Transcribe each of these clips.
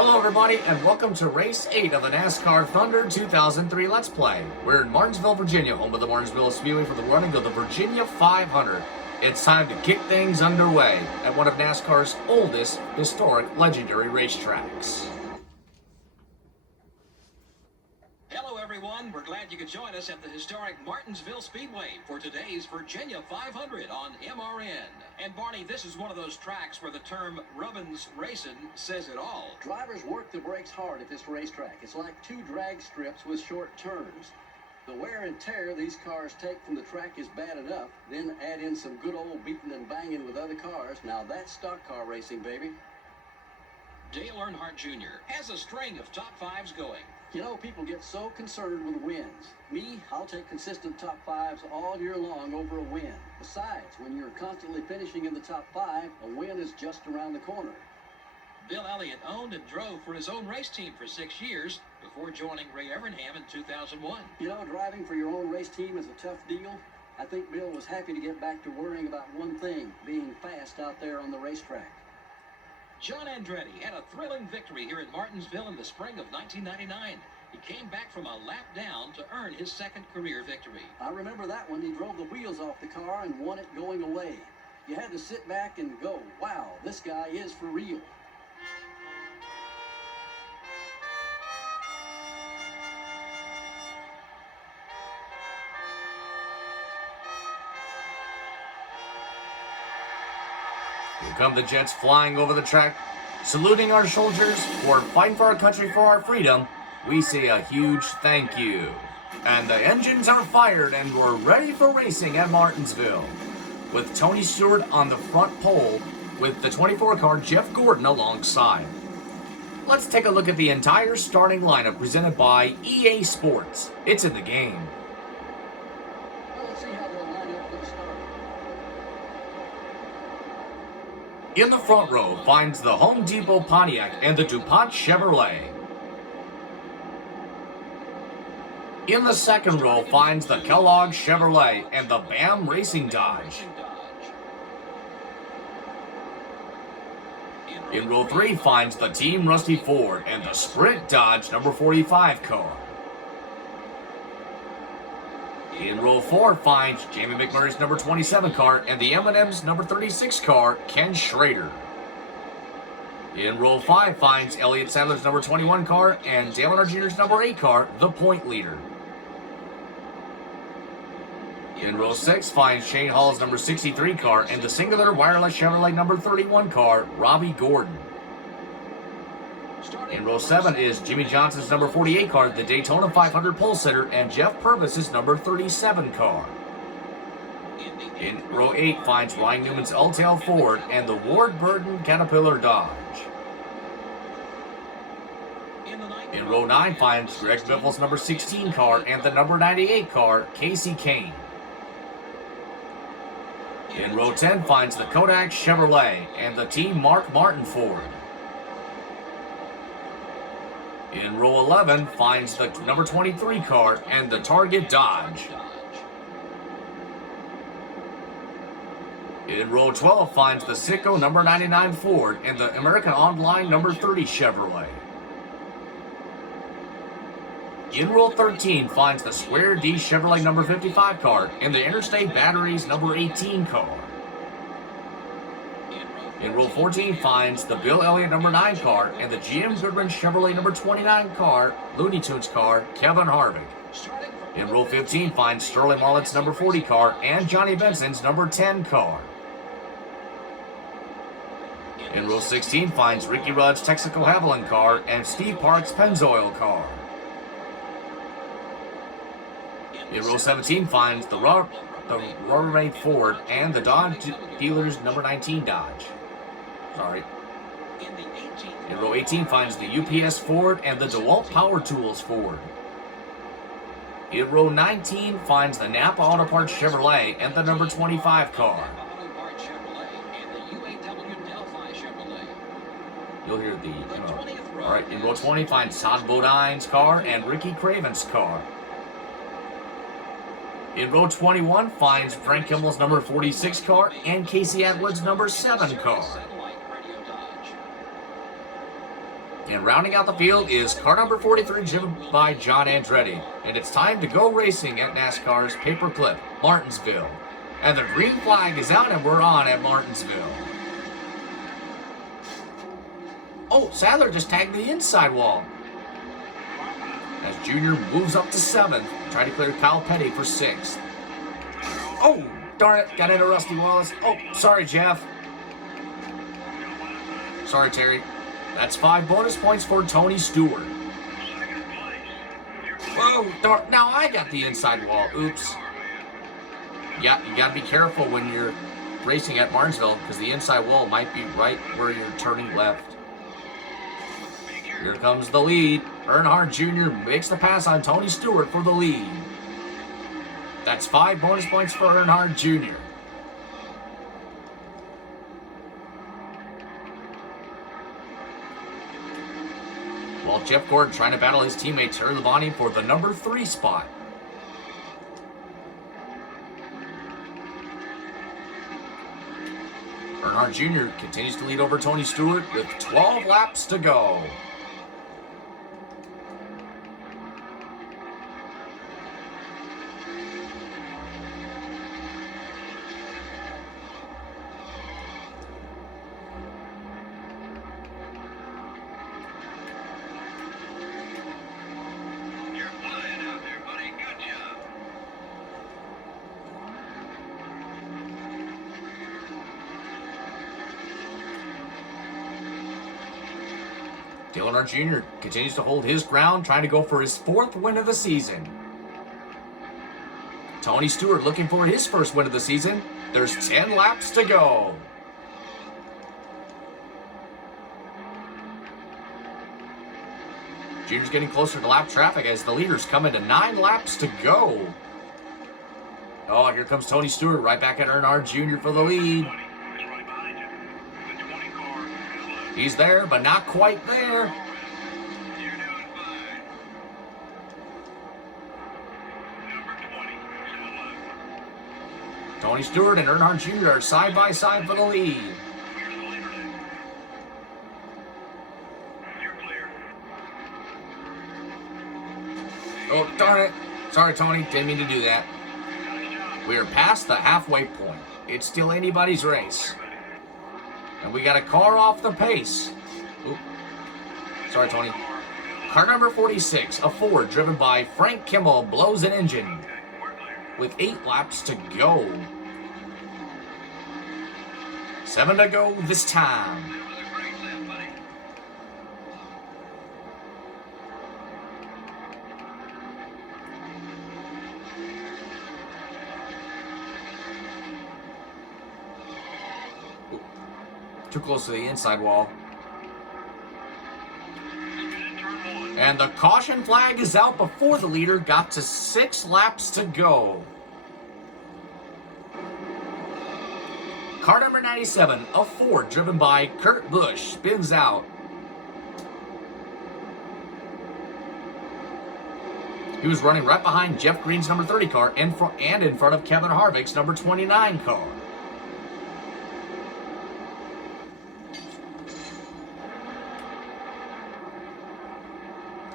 Hello everybody and welcome to Race 8 of the Nascar Thunder 2003 Let's Play. We're in Martinsville, Virginia, home of the Martinsville Speedway for the running of the Virginia 500. It's time to kick things underway at one of NASCAR's oldest, historic, legendary racetracks. Hello everyone, we're glad you could join us at the historic Martinsville Speedway for today's Virginia 500 on MRN. And Barney, this is one of those tracks where the term rubbin's racing says it all. Drivers work the brakes hard at this racetrack. It's like two drag strips with short turns. The wear and tear these cars take from the track is bad enough. Then add in some good old beating and banging with other cars. Now that's stock car racing, baby. Dale Earnhardt Jr. has a string of top fives going. You know, people get so concerned with wins. Me, I'll take consistent top fives all year long over a win. Besides, when you're constantly finishing in the top five, a win is just around the corner. Bill Elliott owned and drove for his own race team for 6 years before joining Ray Evernham in 2001. You know, driving for your own race team is a tough deal. I think Bill was happy to get back to worrying about one thing, being fast out there on the racetrack. John Andretti had a thrilling victory here at Martinsville in the spring of 1999. He came back from a lap down to earn his second career victory. I remember that one. He drove the wheels off the car and won it going away. You had to sit back and go, wow, this guy is for real. Here come the Jets flying over the track, saluting our soldiers who are fighting for our country, for our freedom. We say a huge thank you. And the engines are fired and we're ready for racing at Martinsville. With Tony Stewart on the front pole, with the 24 car Jeff Gordon alongside. Let's take a look at the entire starting lineup presented by EA Sports. It's in the game. Let's see how they'll line up for the start. In the front row finds the Home Depot Pontiac and the DuPont Chevrolet. In the second row finds the Kellogg Chevrolet and the BAM Racing Dodge. In row 3 finds the Team Rusty Ford and the Sprint Dodge number 45 car. In row 4 finds Jamie McMurray's number 27 car and the M&M's number 36 car, Ken Schrader. In row 5 finds Elliott Sadler's number 21 car and Dale Earnhardt Jr.'s number 8 car, the point leader. In row 6 finds Shane Hall's number 63 car and the Singular Wireless Chevrolet number 31 car, Robbie Gordon. In row 7 is Jimmy Johnson's number 48 car, the Daytona 500 pole sitter, and Jeff Purvis's number 37 car. In row 8 finds Ryan Newman's L-Tail Ford and the Ward Burton Caterpillar Dodge. In row 9 finds Greg Biffle's number 16 car and the number 98 car, Casey Kane. In row 10 finds the Kodak Chevrolet and the Team Mark Martin Ford. In row 11 finds the number 23 car and the Target Dodge. In row 12 finds the Sicko number 99 Ford and the American Online number 30 Chevrolet. In row 13 finds the Square D Chevrolet number 55 car and the Interstate Batteries number 18 car. In row 14 finds the Bill Elliott number 9 car and the GM Goodwin Chevrolet number 29 car, Looney Tunes car, Kevin Harvick. In row 15 finds Sterling Marlin's number 40 car and Johnny Benson's number 10 car. In row 16 finds Ricky Rudd's Texaco Haviland car and Steve Park's Pennzoil car. In row 17 finds the Rubbermaid Ford and the Dodge dealer's number 19 Dodge. In row 18 finds the UPS Ford and the DeWalt Power Tools Ford. In row 19 finds the Napa Auto Parts Chevrolet and the number 25 car. You'll hear the, Alright, in row 20 finds Todd Bodine's car and Ricky Craven's car. In row 21 finds Frank Kimmel's number 46 car and Casey Atwood's number 7 car. And rounding out the field is car number 43, driven by John Andretti. And it's time to go racing at NASCAR's Paperclip, Martinsville. And the green flag is out and we're on at Martinsville. Oh, Sadler just tagged the inside wall. As Junior moves up to 7th, trying to clear Kyle Petty for 6th. Oh, darn it, got into Rusty Wallace. Oh, sorry, Jeff. Sorry, Terry. That's 5 bonus points for Tony Stewart. Whoa, darn, now I got the inside wall. Oops. Yeah, you gotta be careful when you're racing at Martinsville because the inside wall might be right where you're turning left. Here comes the lead. Earnhardt Jr. makes the pass on Tony Stewart for the lead. That's 5 bonus points for Earnhardt Jr. While Jeff Gordon trying to battle his teammate Terry Labonte for the number 3 spot. Earnhardt Jr. continues to lead over Tony Stewart with 12 laps to go. Dale Earnhardt Jr. continues to hold his ground, trying to go for his 4th win of the season. Tony Stewart looking for his first win of the season. There's 10 laps to go. Junior's getting closer to lap traffic as the leaders come into 9 laps to go. Oh, here comes Tony Stewart right back at Earnhardt Jr. for the lead. He's there, but not quite there. Tony Stewart and Earnhardt Jr. are side by side for the lead. Oh, darn it. Sorry, Tony. Didn't mean to do that. We are past the halfway point. It's still anybody's race. And we got a car off the pace. Oop. Sorry, Tony. Car number 46, a Ford driven by Frank Kimmel, blows an engine with 8 laps to go. 7 to go this time. Too close to the inside wall. And the caution flag is out before the leader got to 6 laps to go. Car number 97, a Ford driven by Kurt Busch, spins out. He was running right behind Jeff Green's number 30 car and in front of Kevin Harvick's number 29 car.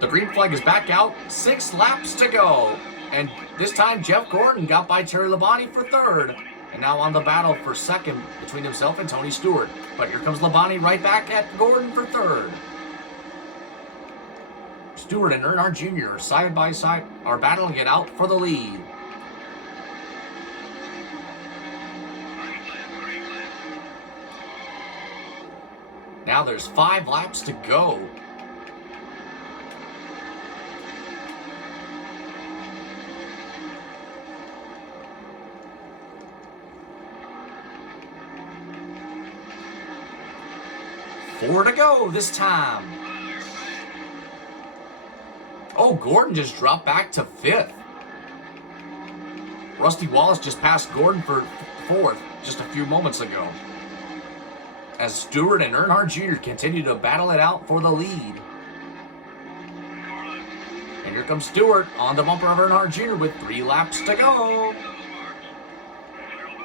The green flag is back out, 6 laps to go. And this time Jeff Gordon got by Terry Labonte for 3rd. And now on the battle for 2nd between himself and Tony Stewart. But here comes Labonte right back at Gordon for 3rd. Stewart and Earnhardt Jr. are side by side, are battling it out for the lead. Now there's 5 laps to go. Four to go this time. Oh, Gordon just dropped back to 5th. Rusty Wallace just passed Gordon for 4th just a few moments ago. As Stewart and Earnhardt Jr. continue to battle it out for the lead. And here comes Stewart on the bumper of Earnhardt Jr. with 3 laps to go.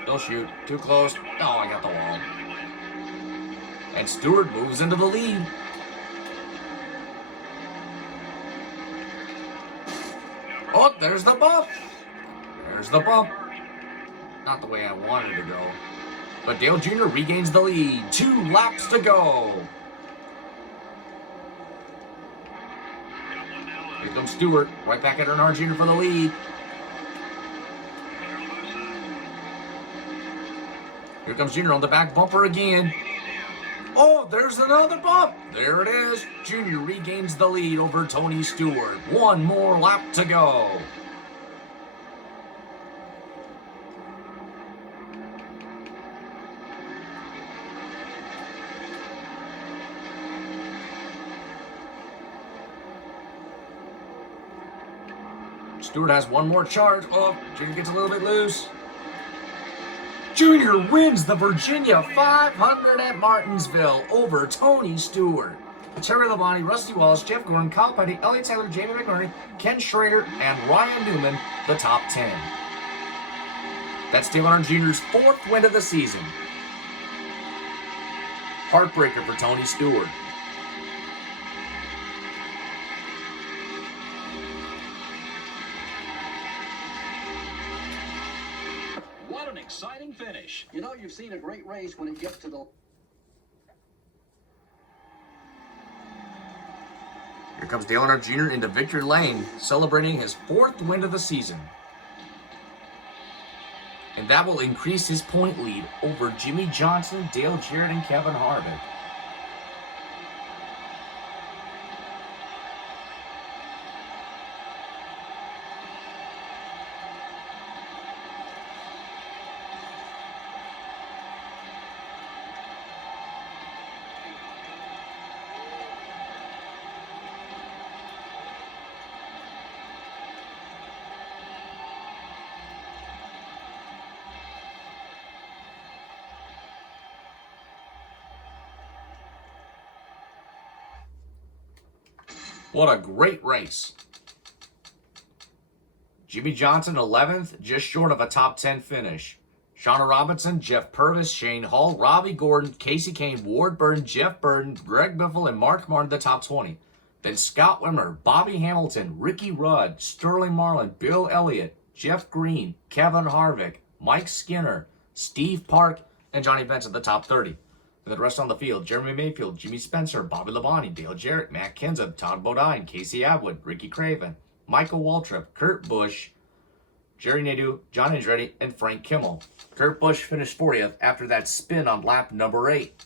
Don't shoot. Too close. Oh, I got the wall. And Stewart moves into the lead. Oh, there's the bump. There's the bump. Not the way I wanted to go. But Dale Jr. regains the lead. 2 laps to go. Here comes Stewart. Right back at Earnhardt Jr. for the lead. Here comes Jr. on the back bumper again. Oh, there's another bump. There it is. Jr. regains the lead over Tony Stewart. 1 more lap to go. Stewart has 1 more charge. Oh, Jr. gets a little bit loose. Jr. wins the Virginia 500 at Martinsville over Tony Stewart. Terry Labonte, Rusty Wallace, Jeff Gordon, Kyle Petty, Elliott Taylor, Jamie McMurray, Ken Schrader, and Ryan Newman, the top 10. That's Dale Earnhardt Jr.'s 4th win of the season. Heartbreaker for Tony Stewart. What an exciting finish. You know, you've seen a great race when it gets to the... Here comes Dale Earnhardt Jr. into victory lane, celebrating his 4th win of the season. And that will increase his point lead over Jimmy Johnson, Dale Jarrett, and Kevin Harvick. What a great race. Jimmy Johnson, 11th, just short of a top 10 finish. Shauna Robinson, Jeff Purvis, Shane Hall, Robbie Gordon, Casey Kane, Ward Burton, Jeff Burton, Greg Biffle, and Mark Martin, the top 20. Then Scott Wimmer, Bobby Hamilton, Ricky Rudd, Sterling Marlin, Bill Elliott, Jeff Green, Kevin Harvick, Mike Skinner, Steve Park, and Johnny Benson, the top 30. And the rest on the field, Jeremy Mayfield, Jimmy Spencer, Bobby Labonte, Dale Jarrett, Matt Kenseth, Todd Bodine, Casey Atwood, Ricky Craven, Michael Waltrip, Kurt Busch, Jerry Nadeau, John Andretti, and Frank Kimmel. Kurt Busch finished 40th after that spin on lap number 8.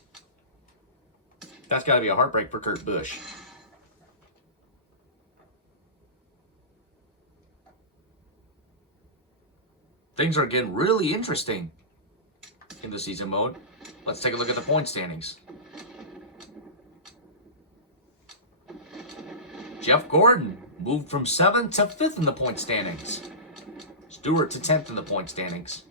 That's got to be a heartbreak for Kurt Busch. Things are getting really interesting in the season mode. Let's take a look at the point standings. Jeff Gordon moved from 7th to 5th in the point standings. Stewart to 10th in the point standings.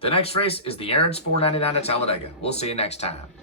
The next race is the Aaron's 499 at Talladega. We'll see you next time.